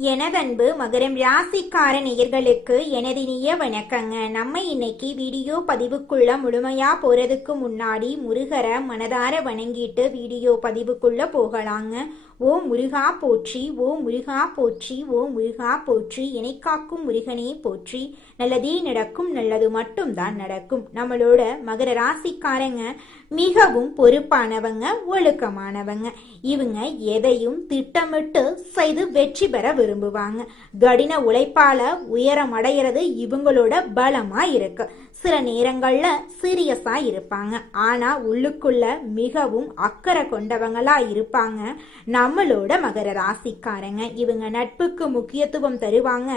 எனதன்பு மகரம் ராசிக்கார நேயர்களுக்கு எனது இனிய வணக்கங்க. நம்ம இன்னைக்கு வீடியோ பதிவுக்குள்ள முழுமையா போறதுக்கு முன்னாடி முருகரை மனதார வணங்கிட்டு வீடியோ பதிவுக்குள்ள போகலாங்க. ஓ முருகா போற்றி, ஓ முருகா போற்றி, ஓ முருகா போற்றி, என்னை காக்கும் முருகனே போற்றி. நல்லதே நடக்கும், நல்லது மட்டும்தான் நடக்கும். நம்மளோட மகர ராசிக்காரங்க மிகவும் பொறுப்பானவங்க, ஒழுக்கமானவங்க. இவங்க எதையும் திட்டமிட்டு செய்து வெற்றி பெற விரும்புவாங்க. கடின உழைப்பால உயரம் அடைகிறது இவங்களோட பலமா இருக்கு. சில நேரங்கள்ல சீரியஸா இருப்பாங்க, ஆனா உள்ளுக்குள்ள மிகவும் அக்கறை கொண்டவங்களா இருப்பாங்க நம்மளோட மகர ராசிக்காரங்க. இவங்க நட்புக்கு முக்கியத்துவம் தருவாங்க,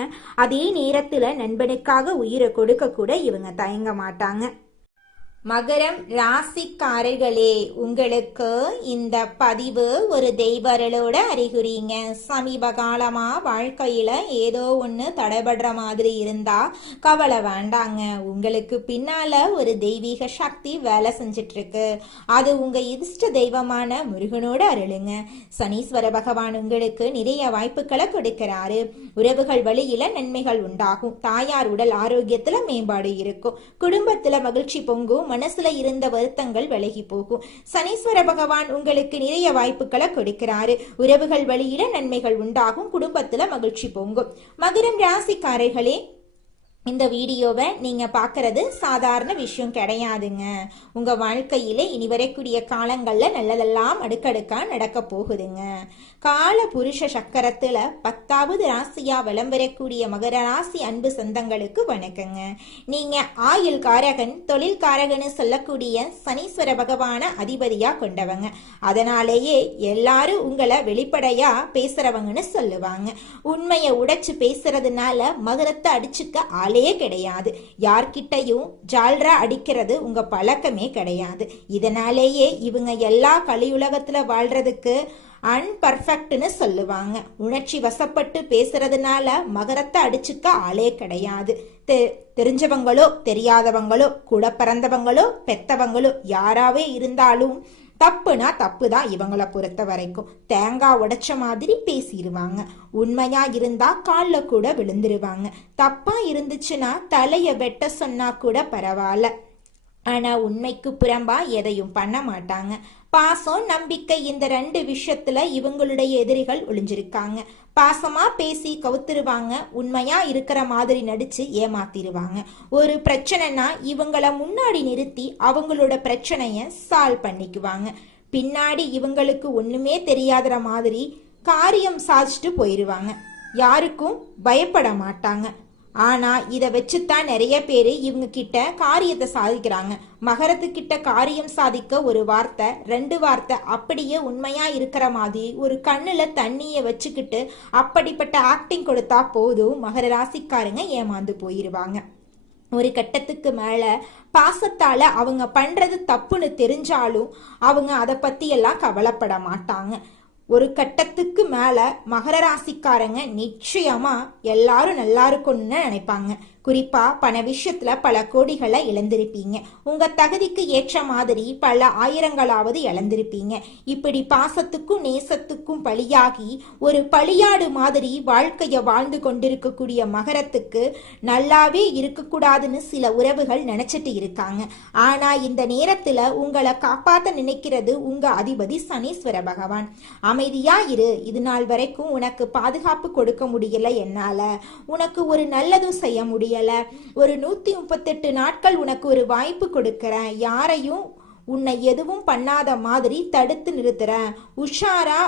அதே நேரத்துல நண்பனுக்காக உயிரை கொடுக்க கூட இவங்க தயங்க மாட்டாங்க. மகரம் ராசிக்காரர்களே, உங்களுக்கு இந்த பதிவு ஒரு தெய்வர்களோட அறிகுறிங்க. சமீப காலமா வாழ்க்கையில ஏதோ ஒன்று தடைபடுற மாதிரி இருந்தா கவலை வேண்டாங்க. உங்களுக்கு பின்னால ஒரு தெய்வீக சக்தி வேலை செஞ்சிட்டு இருக்கு. அது உங்க இஷ்ட தெய்வமான முருகனோட அருளுங்க. சனீஸ்வர பகவான் உங்களுக்கு நிறைய வாய்ப்புகளை கொடுக்கிறாரு. உறவுகள் வழியில நன்மைகள் உண்டாகும். தாயார் உடல் ஆரோக்கியத்துல மேம்பாடு இருக்கும். குடும்பத்துல மகிழ்ச்சி பொங்கும். மனசுல இருந்த வருத்தங்கள் விலகி போகும். சனீஸ்வர பகவான் உங்களுக்கு நிறைய வாய்ப்புகளை கொடுக்கிறாரு. உறவுகள் வழியில நன்மைகள் உண்டாகும். குடும்பத்துல மகிழ்ச்சி பொங்கும். மகரம் ராசிக்காரர்களே, இந்த வீடியோவை நீங்க பாக்குறது சாதாரண விஷயம் கிடையாதுங்க. உங்க வாழ்க்கையில இனி வரக்கூடிய காலங்கள்ல நல்லதெல்லாம் அடுக்கடுக்கா நடக்க போகுதுங்க. கால புருஷ சக்கரத்துல 10வது ராசியா விளம்பரக்கூடிய மகர ராசி அன்பு சொந்தங்களுக்கு வணக்கங்க. நீங்க ஆயுள் காரகன், தொழில் காரகன்னு சொல்லக்கூடிய சனீஸ்வர பகவான அதிபதியா கொண்டவங்க. அதனாலேயே எல்லாரும் உங்களை வெளிப்படையா பேசுறவங்கன்னு சொல்லுவாங்க. உண்மையை உடைச்சு பேசுறதுனால மகரத்தை அடிச்சுக்க கிடையாது. யார்கிட்டையும் ஜால்ரா அடிக்கிறது உங்க பழக்கமே கிடையாது. இதனாலேயே இவங்க எல்லா கலியுலகத்துல வாழ்றதுக்கு அன்பர்ஃபெக்ட்னு சொல்லுவாங்க. உணர்ச்சி வசப்பட்டு பேசுறதுனால மகரத்தை அடிச்சுக்க ஆளே கிடையாது. தெரிஞ்சவங்களோ தெரியாதவங்களோ கூட பிறந்தவங்களோ பெத்தவங்களோ யாராவே இருந்தாலும் தப்புனா தப்புதான். இவங்களை பொறுத்த வரைக்கும் தேங்காய் உடைச்ச மாதிரி பேசிடுவாங்க. உண்மையா இருந்தா காலில் கூட விழுந்துருவாங்க. தப்பா இருந்துச்சுன்னா தலைய வெட்ட சொன்னா கூட பரவாயில்ல, ஆனா உண்மைக்கு புறம்பா எதையும் பண்ண மாட்டாங்க. பாசம், நம்பிக்கை, இந்த 2 விஷயத்துல இவங்களுடைய எதிரிகள் ஒளிஞ்சிருக்காங்க. பாசமா பேசி கவுத்துருவாங்க. உண்மையா இருக்கிற மாதிரி நடிச்சு ஏமாத்திருவாங்க. ஒரு பிரச்சனைனா இவங்கள முன்னாடி நிறுத்தி அவங்களோட பிரச்சனைய சால்வ் பண்ணிக்குவாங்க. பின்னாடி இவங்களுக்கு ஒண்ணுமே தெரியாத மாதிரி காரியம் சாதிச்சுட்டு போயிருவாங்க. யாருக்கும் பயப்பட மாட்டாங்க. ஆனா இதை வச்சுதான் நிறைய பேரு இவங்க கிட்ட காரியத்தை சாதிக்கிறாங்க. மகரத்துக்கிட்ட காரியம் சாதிக்க ஒரு வார்த்தை 2 வார்த்தை அப்படியே உண்மையா இருக்கிற மாதிரி ஒரு கண்ணுல தண்ணிய வச்சுக்கிட்டு அப்படிப்பட்ட ஆக்டிங் கொடுத்தா போதும் மகர ராசிக்காரங்க ஏமாந்து போயிருவாங்க. ஒரு கட்டத்துக்கு மேல பாசத்தால அவங்க பண்றது தப்புன்னு தெரிஞ்சாலும் அவங்க அதை பத்தி எல்லாம் கவலைப்பட மாட்டாங்க. ஒரு கட்டத்துக்கு மேல மகர ராசிக்காரங்க நிச்சயமா எல்லாரும் நல்லா இருக்கும்னு நினைப்பாங்க. குறிப்பா பண விஷயத்துல பல கோடிகளை இழந்திருப்பீங்க. உங்க தகுதிக்கு ஏற்ற மாதிரி பல ஆயிரங்களாவது இழந்திருப்பீங்க. இப்படி பாசத்துக்கும் நேசத்துக்கும் பலியாகி ஒரு பலியாடு மாதிரி வாழ்க்கைய வாழ்ந்து கொண்டிருக்கக்கூடிய மகரத்துக்கு நல்லாவே இருக்கக்கூடாதுன்னு சில உறவுகள் நினைச்சிட்டு இருக்காங்க. ஆனா இந்த நேரத்துல உங்களை காப்பாத்த நினைக்கிறது உங்க அதிபதி சனீஸ்வர பகவான். அமைதியா இரு, இது நாள் வரைக்கும் உனக்கு பாதுகாப்பு கொடுக்க முடியல என்னால, உனக்கு ஒரு நல்லதும் செய்ய முடியல, ஒரு 138 நாட்கள் உனக்கு ஒரு வாய்ப்பு கொடுக்கறேன், யாரையும் உன்னை எதுவும் பண்ணாத மாதிரி தடுத்து நிறுத்துறேன், உஷாரா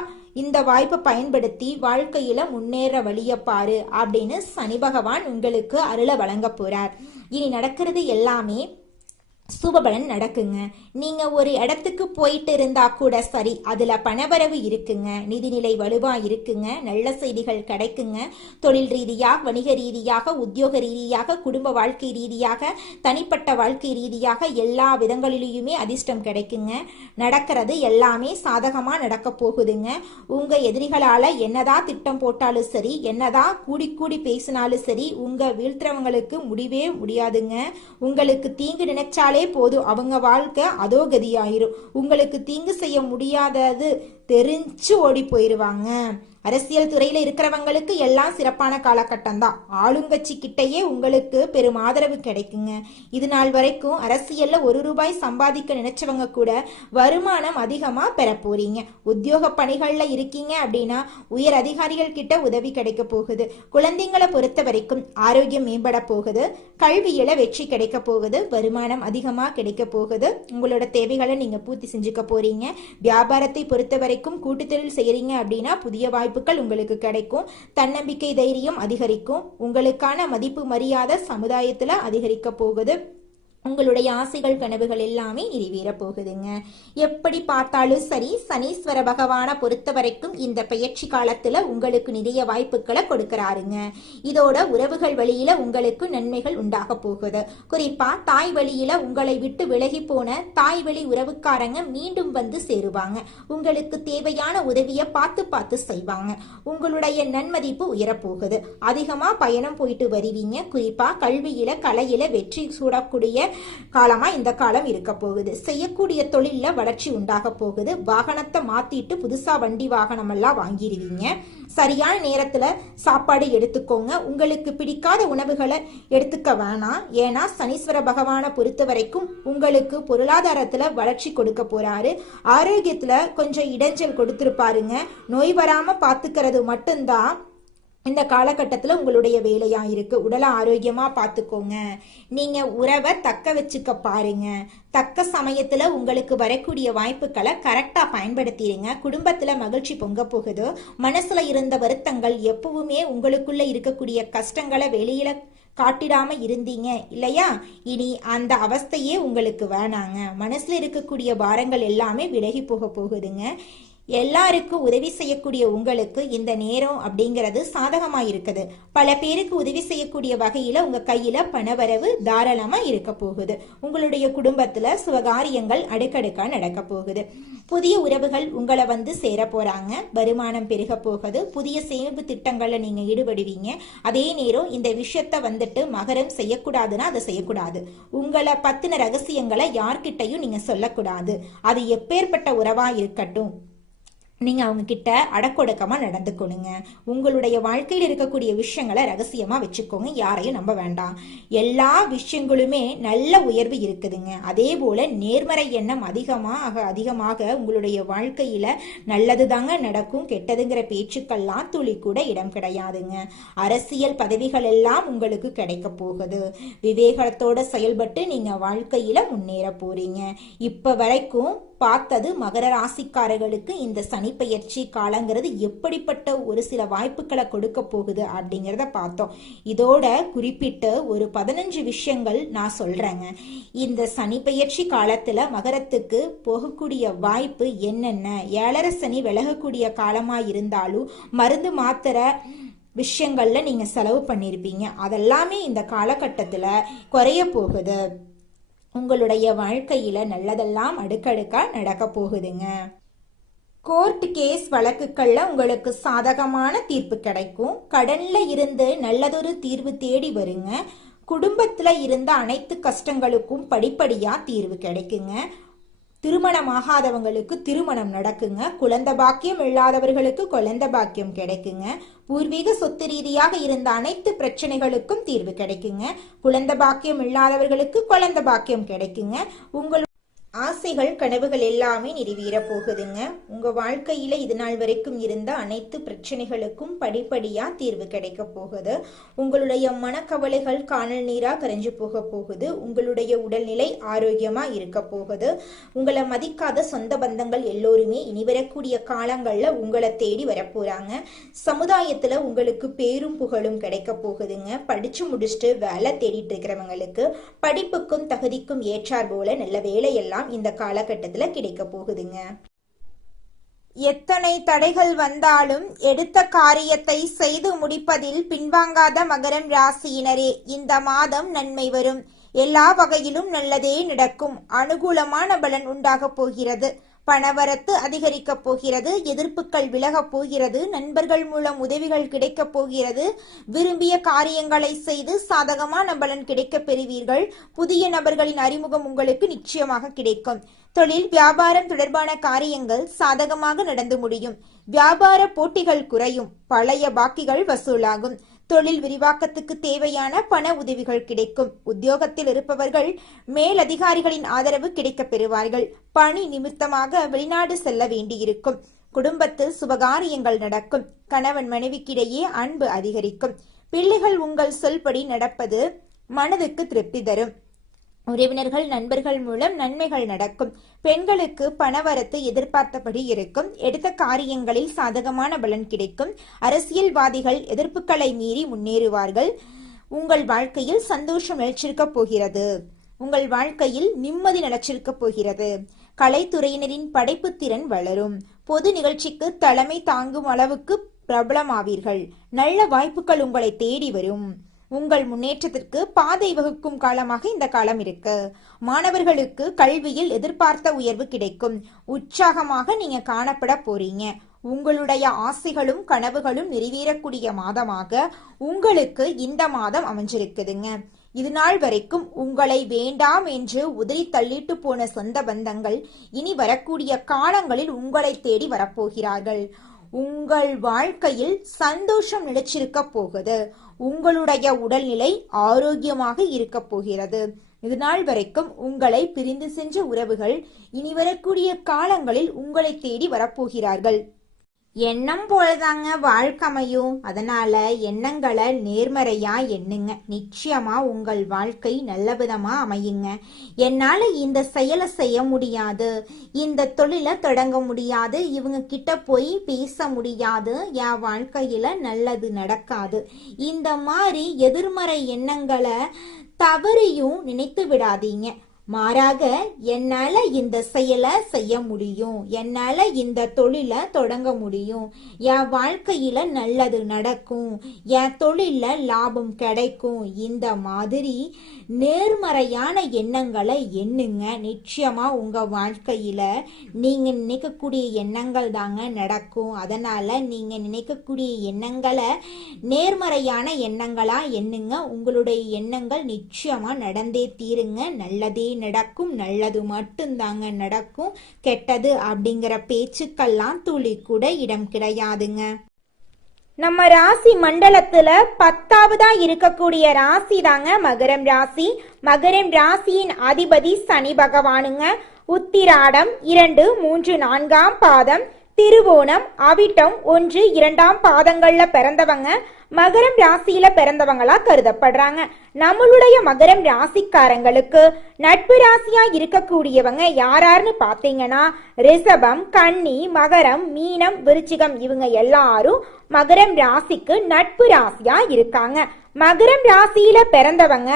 இந்த வாய்ப்பை பயன்படுத்தி வாழ்க்கையில முன்னேற வழிய பாரு அப்படின்னு சனி பகவான் உங்களுக்கு அருளை வழங்க போறார். இனி நடக்கிறது எல்லாமே சுபபலன் நடக்குங்க. நீங்க ஒரு இடத்துக்கு போயிட்டு இருந்தா கூட சரி, அதுல பணவரவு இருக்குங்க, நிதிநிலை வலுவா இருக்குங்க, நல்ல செய்திகள் கிடைக்குங்க. தொழில் ரீதியாக, வணிக ரீதியாக, உத்தியோக ரீதியாக, குடும்ப வாழ்க்கை ரீதியாக, தனிப்பட்ட வாழ்க்கை ரீதியாக எல்லா விதங்களிலுமே அதிர்ஷ்டம் கிடைக்குங்க. நடக்கிறது எல்லாமே சாதகமா நடக்க போகுதுங்க. உங்க எதிரிகளால என்னதான் திட்டம் போட்டாலும் சரி, என்னதான் கூடி கூடி பேசினாலும் சரி, உங்க வீழ்த்துறவங்களுக்கு முடிவே முடியாதுங்க. உங்களுக்கு தீங்கு நினைச்சாலும் போதும் அவங்க வாழ்க்கை அதோ கதியாயிரும். உங்களுக்கு தீங்கு செய்ய முடியாதது தெரிஞ்சு ஓடி போயிருவாங்க. அரசியல் துறையில இருக்கிறவங்களுக்கு எல்லாம் சிறப்பான காலகட்டம் தான். ஆளுங்கட்சி கிட்டையே உங்களுக்கு பெரும் ஆதரவு கிடைக்குங்க. இது நாள் வரைக்கும் அரசியல்ல ₹1 சம்பாதிக்க நினைச்சவங்க கூட வருமானம் அதிகமா பெற போறீங்க. உத்தியோக பணிகள்ல இருக்கீங்க அப்படின்னா உயர் அதிகாரிகள் கிட்ட உதவி கிடைக்க போகுது. குழந்தைங்களை பொறுத்த வரைக்கும் ஆரோக்கியம் மேம்பட போகுது. கல்வியில வெற்றி கிடைக்க போகுது. வருமானம் அதிகமா கிடைக்க போகுது. உங்களோட தேவைகளை நீங்க பூர்த்தி செஞ்சுக்க போறீங்க. வியாபாரத்தை பொறுத்த வரைக்கும் கூட்டுத்தொழில் செய்யறீங்க அப்படின்னா புதிய வாய்ப்புகள் உங்களுக்கு கிடைக்கும். தன்னம்பிக்கை தைரியம் அதிகரிக்கும். உங்களுக்கான மதிப்பு மரியாதை சமுதாயத்துல அதிகரிக்க போகுது. உங்களுடைய ஆசைகள் கனவுகள் எல்லாமே நிறைவேற போகுதுங்க. எப்படி பார்த்தாலும் சரி, சனீஸ்வர பகவானை பொறுத்த வரைக்கும் இந்த பெயர்ச்சி காலத்துல உங்களுக்கு நிறைய வாய்ப்புகளை கொடுக்கறாருங்க. இதோட உறவுகள் வழியில உங்களுக்கு நன்மைகள் உண்டாக போகுது. குறிப்பா தாய் வழியில உங்களை விட்டு விலகி போன தாய் வழி உறவுக்காரங்க மீண்டும் வந்து சேருவாங்க. உங்களுக்கு தேவையான உதவியை பார்த்து பார்த்து செய்வாங்க. உங்களுடைய நன்மதிப்பு உயரப்போகுது. அதிகமா பயணம் போயிட்டு வருவீங்க. குறிப்பா கல்வியில கலையில வெற்றி சூடக்கூடிய காலமா இந்த காலம் இருக்க போகுது. செய்யக்கூடிய தொழில வளர்ச்சி உண்டாக போகுது. வாகனத்தை மாத்திட்டு புதுசா வண்டி வாகனம் எல்லாம் வாங்கிடுவீங்க. சரியான நேரத்துல சாப்பாடு எடுத்துக்கோங்க. உங்களுக்கு பிடிக்காத உணவுகளை எடுத்துக்க வேணாம். ஏன்னா சனீஸ்வர பகவானை பொறுத்த வரைக்கும் உங்களுக்கு பொருளாதாரத்துல வளர்ச்சி கொடுக்க போறாரு. ஆரோக்கியத்துல கொஞ்சம் இடைஞ்சல் கொடுத்திருப்பாருங்க. நோய் வராம பாத்துக்கிறது மட்டும்தான் இந்த காலகட்டத்தில் உங்களுடைய வேலையா இருக்கு. உடலை ஆரோக்கியமா பார்த்துக்கோங்க. நீங்க உறவை தக்க வச்சுக்க பாருங்க. தக்க சமயத்துல உங்களுக்கு வரக்கூடிய வாய்ப்புகளை கரெக்டா பயன்படுத்திடுங்க. குடும்பத்துல மகிழ்ச்சி பொங்க போகுது. மனசுல இருந்த வருத்தங்கள், எப்பவுமே உங்களுக்குள்ள இருக்கக்கூடிய கஷ்டங்களை வெளியில காட்டிடாம இருந்தீங்க இல்லையா, இனி அந்த அவஸ்தையே உங்களுக்கு வேணாங்க. மனசுல இருக்கக்கூடிய பாரங்கள் எல்லாமே விலகி போக போகுதுங்க. எல்லாருக்கும் உதவி செய்யக்கூடிய உங்களுக்கு இந்த நேரம் அப்படிங்கிறது சாதகமா இருக்குது. பல பேருக்கு உதவி செய்யக்கூடிய வகையில உங்க கையில பணவரவு தாராளமா இருக்க போகுது. உங்களுடைய குடும்பத்துல சுபகாரியங்கள் அடுக்கடுக்கா நடக்க போகுது. புதிய உறவுகள் உங்களை வந்து சேர போறாங்க. வருமானம் பெருக போகுது. புதிய சேமிப்பு திட்டங்கள்ல நீங்க ஈடுபடுவீங்க. அதே நேரம் இந்த விஷயத்த வந்துட்டு மகரம் செய்யக்கூடாதுன்னா அதை செய்யக்கூடாது. உங்களை பத்தின ரகசியங்களை யார்கிட்டையும் நீங்க சொல்லக்கூடாது. அது எப்பேற்பட்ட உறவா இருக்கட்டும், நீங்க அவங்க கிட்ட அடக்கொடுக்கமா நடந்துக்கணுங்க. உங்களுடைய வாழ்க்கையில் இருக்கக்கூடிய விஷயங்களை ரகசியமா வச்சுக்கோங்க. யாரையும் நம்ப வேண்டாம். எல்லா விஷயங்களுமே நல்ல உயர்வு இருக்குதுங்க. அதே போல நேர்மறை எண்ணம் அதிகமாக உங்களுடைய வாழ்க்கையில நல்லது தாங்க நடக்கும். கெட்டதுங்கிற பேச்சுக்கள்லாம் துளி கூட இடம் கிடையாதுங்க. அரசியல் பதவிகள் எல்லாம் உங்களுக்கு கிடைக்க போகுது. விவேகத்தோட செயல்பட்டு நீங்க வாழ்க்கையில முன்னேற போறீங்க. இப்ப வரைக்கும் பார்த்தது மகர ராசிக்காரர்களுக்கு இந்த சனி பெயர்ச்சி காலங்கிறது எப்படிப்பட்ட ஒரு சில வாய்ப்புகளை கொடுக்க போகுது அப்படிங்கிறத பார்த்தோம். இதோட குறிப்பிட்டு ஒரு 15 விஷயங்கள் நான் சொல்றேங்க. இந்த சனி பெயர்ச்சி காலத்துல மகரத்துக்கு போகக்கூடிய வாய்ப்பு என்னென்ன, 7.5 சனி விலகக்கூடிய காலமா இருந்தாலும் மருந்து மாத்திரை விஷயங்கள்ல நீங்க செலவு பண்ணிருப்பீங்க. அதெல்லாமே இந்த காலகட்டத்துல குறைய போகுது. உங்களுடைய வாழ்க்கையில நல்லதெல்லாம் அடுக்கடுக்கா நடக்க போகுதுங்க. கோர்ட் கேஸ் வழக்குகள்ல உங்களுக்கு சாதகமான தீர்ப்பு கிடைக்கும். கடன்ல இருந்து நல்லதொரு தீர்வு தேடி வருங்க. குடும்பத்துல இருந்த அனைத்து கஷ்டங்களுக்கும் படிப்படியா தீர்வு கிடைக்குங்க. திருமணமாகாதவங்களுக்கு திருமணம் நடக்குங்க. குழந்தை பாக்கியம் இல்லாதவர்களுக்கு குழந்தை பாக்கியம் கிடைக்குங்க. பூர்வீக சொத்து ரீதியாக இருந்த அனைத்து பிரச்சனைகளுக்கும் தீர்வு கிடைக்குங்க. குழந்தை பாக்கியம் இல்லாதவர்களுக்கு குழந்தை பாக்கியம் கிடைக்குங்க. உங்கள் ஆசைகள் கனவுகள் எல்லாமே நிறைவேற போகுதுங்க. உங்க வாழ்க்கையில இது நாள் வரைக்கும் இருந்த அனைத்து பிரச்சனைகளுக்கும் படிப்படியா தீர்வு கிடைக்க போகுது. உங்களுடைய மனக்கவலைகள் காணல் நீரா கரைஞ்சு போக போகுது. உங்களுடைய உடல்நிலை ஆரோக்கியமா இருக்க போகுது. உங்களை மதிக்காத சொந்த பந்தங்கள் எல்லோருமே இனி வரக்கூடிய காலங்கள்ல உங்களை தேடி வரப்போறாங்க. சமுதாயத்துல உங்களுக்கு பேரும் புகழும் கிடைக்க போகுதுங்க. படிச்சு முடிச்சுட்டு வேலை தேடிட்டு இருக்கிறவங்களுக்கு படிப்புக்கும் தகுதிக்கும் ஏற்றார் போல நல்ல வேலையெல்லாம் இந்த காலகட்டத்தில் கிடைக்க போகுதுங்க. எத்தனை தடைகள் வந்தாலும் எடுத்த காரியத்தை செய்து முடிப்பதில் பின்வாங்காத மகரம் ராசியினரே, இந்த மாதம் நன்மை வரும். எல்லா வகையிலும் நல்லதே நடக்கும். அனுகூலமான பலன் உண்டாக போகிறது. பணவரத்து அதிகரிக்க போகிறது. எதிர்ப்புகள் விலக போகிறது. நண்பர்கள் மூலம் உதவிகள் கிடைக்க போகிறது. விரும்பிய காரியங்களை செய்து சாதகமான பலன் கிடைக்க பெறுவீர்கள். புதிய நபர்களின் அறிமுகம் உங்களுக்கு நிச்சயமாக கிடைக்கும். தொழில் வியாபாரம் தொடர்பான காரியங்கள் சாதகமாக நடந்து முடியும். வியாபார போட்டிகள் குறையும். பழைய பாக்கிகள் வசூலாகும். தொழில் விரிவாக்கத்துக்கு தேவையான பண உதவிகள் கிடைக்கும். உத்தியோகத்தில் இருப்பவர்கள் மேலதிகாரிகளின் ஆதரவு கிடைக்கப் பெறுவார்கள். பணி நிமித்தமாக வெளிநாடு செல்ல வேண்டியிருக்கும். குடும்பத்தில் சுபகாரியங்கள் நடக்கும். கணவன் மனைவிக்கிடையே அன்பு அதிகரிக்கும். பிள்ளைகள் உங்கள் சொல்படி நடப்பது மனதுக்கு திருப்தி தரும். உறவினர்கள் நண்பர்கள் மூலம் நன்மைகள் நடக்கும். பெண்களுக்கு பணவரத்து எதிர்பார்த்தபடி இருக்கும். எடுத்த காரியங்களில் சாதகமான பலன் கிடைக்கும். அரசியல்வாதிகள் எதிர்ப்புகளை மீறி முன்னேறுவார்கள். உங்கள் வாழ்க்கையில் சந்தோஷம் நிலைச்சிருக்க போகிறது. உங்கள் வாழ்க்கையில் நிம்மதி நிலைச்சிருக்க போகிறது. கலைத்துறையினரின் படைப்பு திறன் வளரும். பொது நிகழ்ச்சிக்கு தலைமை தாங்கும் அளவுக்கு பிரபலமாவீர்கள். நல்ல வாய்ப்புகள் உங்களை தேடி வரும். உங்கள் முன்னேற்றத்திற்கு பாதை வகுக்கும் காலமாக இந்த காலம் இருக்கு. மாணவர்களுக்கு கல்வியில் எதிர்பார்த்த உயர்வு கிடைக்கும். உற்சாகமாக நீங்க காணப்பட போறீங்க. உங்களுடைய ஆசைகளும் கனவுகளும் நிறைவேறக்கூடிய மாதமாக உங்களுக்கு இந்த மாதம் அமைஞ்சிருக்குதுங்க. இது நாள் வரைக்கும் உங்களை வேண்டாம் என்று உதறி தள்ளிட்டு போன சொந்த பந்தங்கள் இனி வரக்கூடிய காலங்களில் உங்களை தேடி வரப்போகிறார்கள். உங்கள் வாழ்க்கையில் சந்தோஷம் நிலைச்சிருக்க போகுது. உங்களுடைய உடல்நிலை ஆரோக்கியமாக இருக்க போகிறது. இது நாள் வரைக்கும் உங்களை பிரிந்து சென்ற உறவுகள் இனி வரக்கூடிய காலங்களில் உங்களை தேடி வரப்போகிறார்கள். எண்ணம் போலதாங்க வாழ்க்கை அமையும். அதனால எண்ணங்களை நேர்மறையா எண்ணுங்க. நிச்சயமா உங்கள் வாழ்க்கை நல்ல விதமா அமையுங்க. என்னால இந்த செயலை செய்ய முடியாது, இந்த தொழிலை தொடங்க முடியாது, இவங்க கிட்ட போய் பேச முடியாது, என் வாழ்க்கையில நல்லது நடக்காது, இந்த மாதிரி எதிர்மறை எண்ணங்களை தவறையும் நினைத்து விடாதீங்க. மாறாக என்னால இந்த செயலை செய்ய முடியும், என்னால இந்த தொழிலை தொடங்க முடியும், என் வாழ்க்கையில நல்லது நடக்கும், என் தொழில லாபம் கிடைக்கும், இந்த மாதிரி நேர்மறையான எண்ணங்களை எண்ணுங்க. நிச்சயமா உங்க வாழ்க்கையில நீங்க நினைக்கக்கூடிய எண்ணங்கள் தாங்க நடக்கும். அதனால நீங்க நினைக்கக்கூடிய எண்ணங்களை நேர்மறையான எண்ணங்களா எண்ணுங்க. உங்களுடைய எண்ணங்கள் நிச்சயமா நடந்தே தீருங்க. நல்லதே நடக்கும். நல்லது மட்டும்தாங்க நடக்கும். கெட்டது அப்படிங்கிற பேச்சுக்கெல்லாம் துளி கூட இடம் கிடையாதுங்க. நம்ம ராசி மண்டலத்துல 10வதா இருக்கக்கூடிய ராசி தாங்க மகரம் ராசி. மகரம் ராசியின் அதிபதி சனி பகவானுங்க. உத்திராடம் 2, 3, 4ஆம் பாதம், திருவோணம், அவிட்டம் 1, 2ஆம் பாதங்கள்ல பிறந்தவங்க மகரம் ராசியில பிறந்தவங்களா கருதப்படுறாங்க. நம்மளுடைய மகரம் ராசிக்காரங்களுக்கு நட்பு ராசியா இருக்கக்கூடியவங்க யாராருன்னு பாத்தீங்கன்னா ரிஷபம், கன்னி, மகரம், மீனம், விருச்சிகம் இவங்க எல்லாரும் மகரம் ராசிக்கு நட்பு ராசியா இருக்காங்க. மகரம் ராசியில பிறந்தவங்க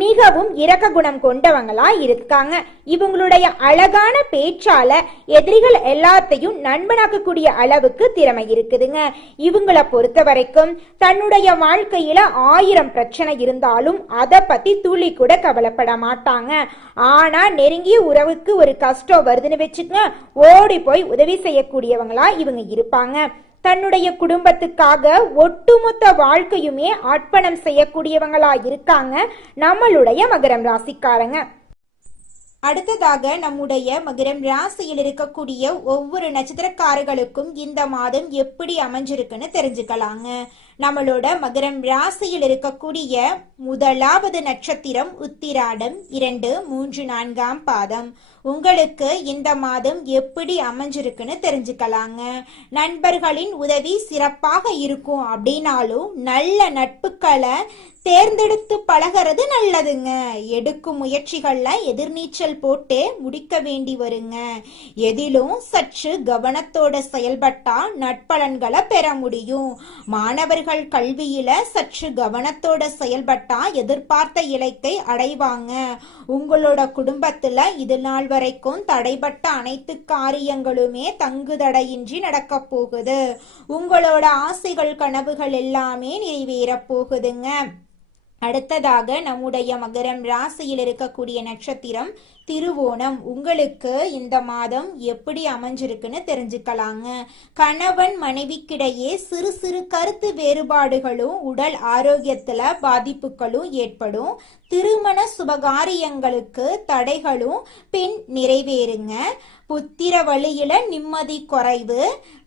மிகவும் இரக்க குணம் கொண்டவங்களா இருக்காங்க. இவங்களுடைய அழகான பேச்சால எதிரிகள் எல்லாத்தையும் நண்பனாக்கக்கூடிய அளவுக்கு திறமை இருக்குதுங்க. இவங்களை பொறுத்த வரைக்கும் தன்னுடைய வாழ்க்கையில 1000 பிரச்சனை இருந்தாலும் அதை பத்தி துளி கூட கவலைப்பட மாட்டாங்க. ஆனா நெருங்கிய உறவுக்கு ஒரு கஷ்டம் வருதுன்னு வச்சுக்கங்க, ஓடி போய் உதவி செய்யக்கூடியவங்களா இவங்க இருப்பாங்க. தன்னுடைய குடும்பத்துக்காக ஒட்டுமொத்த வாழ்க்கையுமே அர்ப்பணம் செய்யக்கூடியவங்களா இருக்காங்க நம்மளுடைய மகரம் ராசிக்காரங்க. அடுத்ததாக நம்முடைய மகரம் ராசியில் இருக்கக்கூடிய ஒவ்வொரு நட்சத்திரக்காரர்களுக்கும் இந்த மாதம் எப்படி அமைஞ்சிருக்குன்னு தெரிஞ்சுக்கலாங்க. நம்மளோட மகரம் ராசியில் இருக்கக்கூடிய முதலாவது நட்சத்திரம் உத்திராடம் 2, 3, 4ஆம் பாதம். உங்களுக்கு இந்த மாதம் எப்படி அமைஞ்சிருக்குன்னு தெரிஞ்சுக்கலாங்க. நண்பர்களின் உதவி சிறப்பாக இருக்கும் அப்படின்னாலும் நல்ல நட்புகளை தேர்ந்தெடுத்து பழகிறது நல்லதுங்க. எடுக்கும் முயற்சிகள்ல எதிர்நீச்சல் போட்டே முடிக்க வேண்டி வருங்க. எதிலும் சற்று கவனத்தோட செயல்பட்டா நட்பலன்களை பெற முடியும். மாணவர்கள் கல்வியில சற்று கவனத்தோட செயல்பட்டா எதிர்பார்த்த இலக்கை அடைவாங்க. உங்களோட குடும்பத்துல இது நாள் வரைக்கும் தடைபட்ட அனைத்து காரியங்களுமே தங்குதடையின்றி நடக்க போகுது. உங்களோட ஆசைகள் கனவுகள் எல்லாமே நிறைவேற போகுதுங்க. அடுத்ததாக நம்முடைய மகரம் ராசியில் இருக்கக்கூடிய நட்சத்திரம் திருவோணம். உங்களுக்கு இந்த மாதம் எப்படி அமைஞ்சிருக்குன்னு தெரிஞ்சுக்கலாங்க. கணவன் மனைவிக்கிடையே சிறு சிறு கருத்து வேறுபாடுகளும் உடல் ஆரோக்கியத்துல பாதிப்புகளும் ஏற்படும். திருமண சுபகாரியங்களுக்கு தடைகளும் பின் நிறைவேறுங்க. புத்திர வழியில நிம்மதி குறைவு,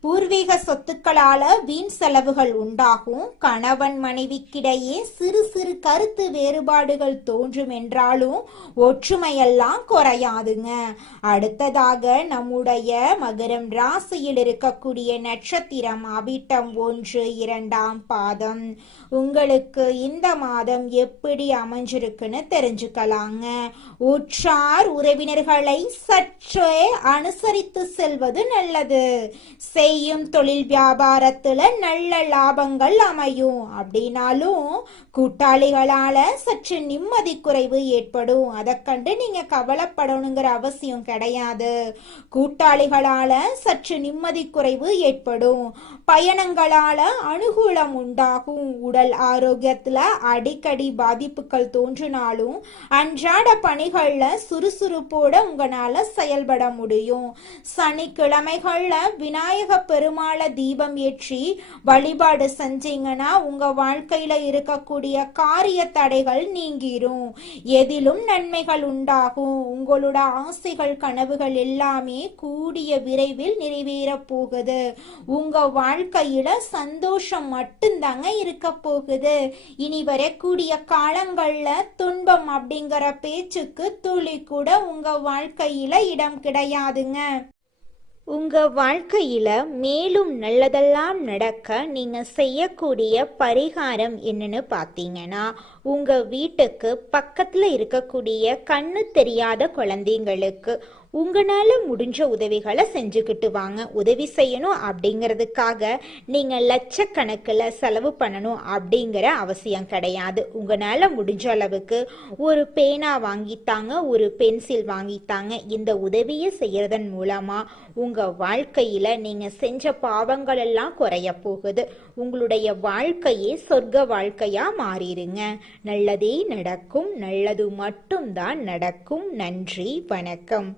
பூர்வீக சொத்துக்களால வீண் செலவுகள் உண்டாகும். கணவன் மனைவிக்கிடையே சிறு சிறு கருத்து வேறுபாடுகள் தோன்றும் என்றாலும் ஒற்றுமையெல்லாம் குறையாதுங்க. அடுத்ததாக நம்முடைய மகரம் ராசியில் இருக்கக்கூடிய நட்சத்திரம் அவிட்டம் 1, 2ஆம் பாதம். உங்களுக்கு இந்த மாதம் எப்படி அமைஞ்சிருக்குன்னு தெரிஞ்சுக்கலாங்க. உற்றார் உறவினர்களை சற்றே அனுசரித்து செல்வது நல்லது. செய்யும் தொழில் வியாபாரத்துல நல்ல லாபங்கள் அமையும். அப்படின்னாலும் கூட்டாளிகளால சற்று நிம்மதி குறைவு ஏற்படும். அதை கண்டு நீங்க கவலைப்படணுங்கிற அவசியம் கிடையாது. கூட்டாளிகளால சற்று நிம்மதி குறைவு ஏற்படும். பயணங்களால அனுகூலம் உண்டாகும். உடல் ஆரோக்கியத்துல அடிக்கடி பாதிப்புகள் தோன்றினாலும் அன்றாட பணிகள்ல சுறுசுறுப்போட உங்களால செயல்பட முடியும். சனிக்கிழமைகள்ல விநாயக பெருமாள தீபம் ஏற்றி வழிபாடு செஞ்சீங்கன்னா உங்க வாழ்க்கையில இருக்கக்கூடிய காரிய தடைகள் நீங்கிரும். எதிலும் நன்மைகள் உண்டாகும். உங்களோட ஆசைகள் கனவுகள் எல்லாமே கூடிய விரைவில் நிறைவேற போகுது. உங்க வாழ்க்கையில சந்தோஷம் மட்டும்தாங்க இருக்க போகுது. இனி வரக்கூடிய காலங்கள்ல துன்பம் அப்படிங்கிற பேச்சுக்கு துளி கூட உங்க வாழ்க்கையில இடம் கிடையாதுங்க. உங்க வாழ்க்கையில மேலும் நல்லதெல்லாம் நடக்க நீங்க செய்யக்கூடிய பரிகாரம் என்னன்னு பார்த்தீங்கன்னா, உங்க வீட்டுக்கு பக்கத்துல இருக்கக்கூடிய கண்ணு தெரியாத குழந்தைங்களுக்கு உங்களால முடிஞ்ச உதவிகளை செஞ்சுக்கிட்டு வாங்க. உதவி செய்யணும் அப்படிங்கிறதுக்காக நீங்க லட்சக்கணக்கில் செலவு பண்ணணும் அப்படிங்கிற அவசியம் கிடையாது. உங்களால முடிஞ்ச அளவுக்கு ஒரு பேனா வாங்கித்தாங்க, ஒரு பென்சில் வாங்கித்தாங்க. இந்த உதவியை செய்யறதன் மூலமா உங்க வாழ்க்கையில நீங்க செஞ்ச பாவங்கள் எல்லாம் குறைய போகுது. உங்களுடைய வாழ்க்கையே சொர்க்க வாழ்க்கையா மாறிடுங்க. நல்லதே நடக்கும். நல்லது மட்டும்தான் நடக்கும். நன்றி, வணக்கம்.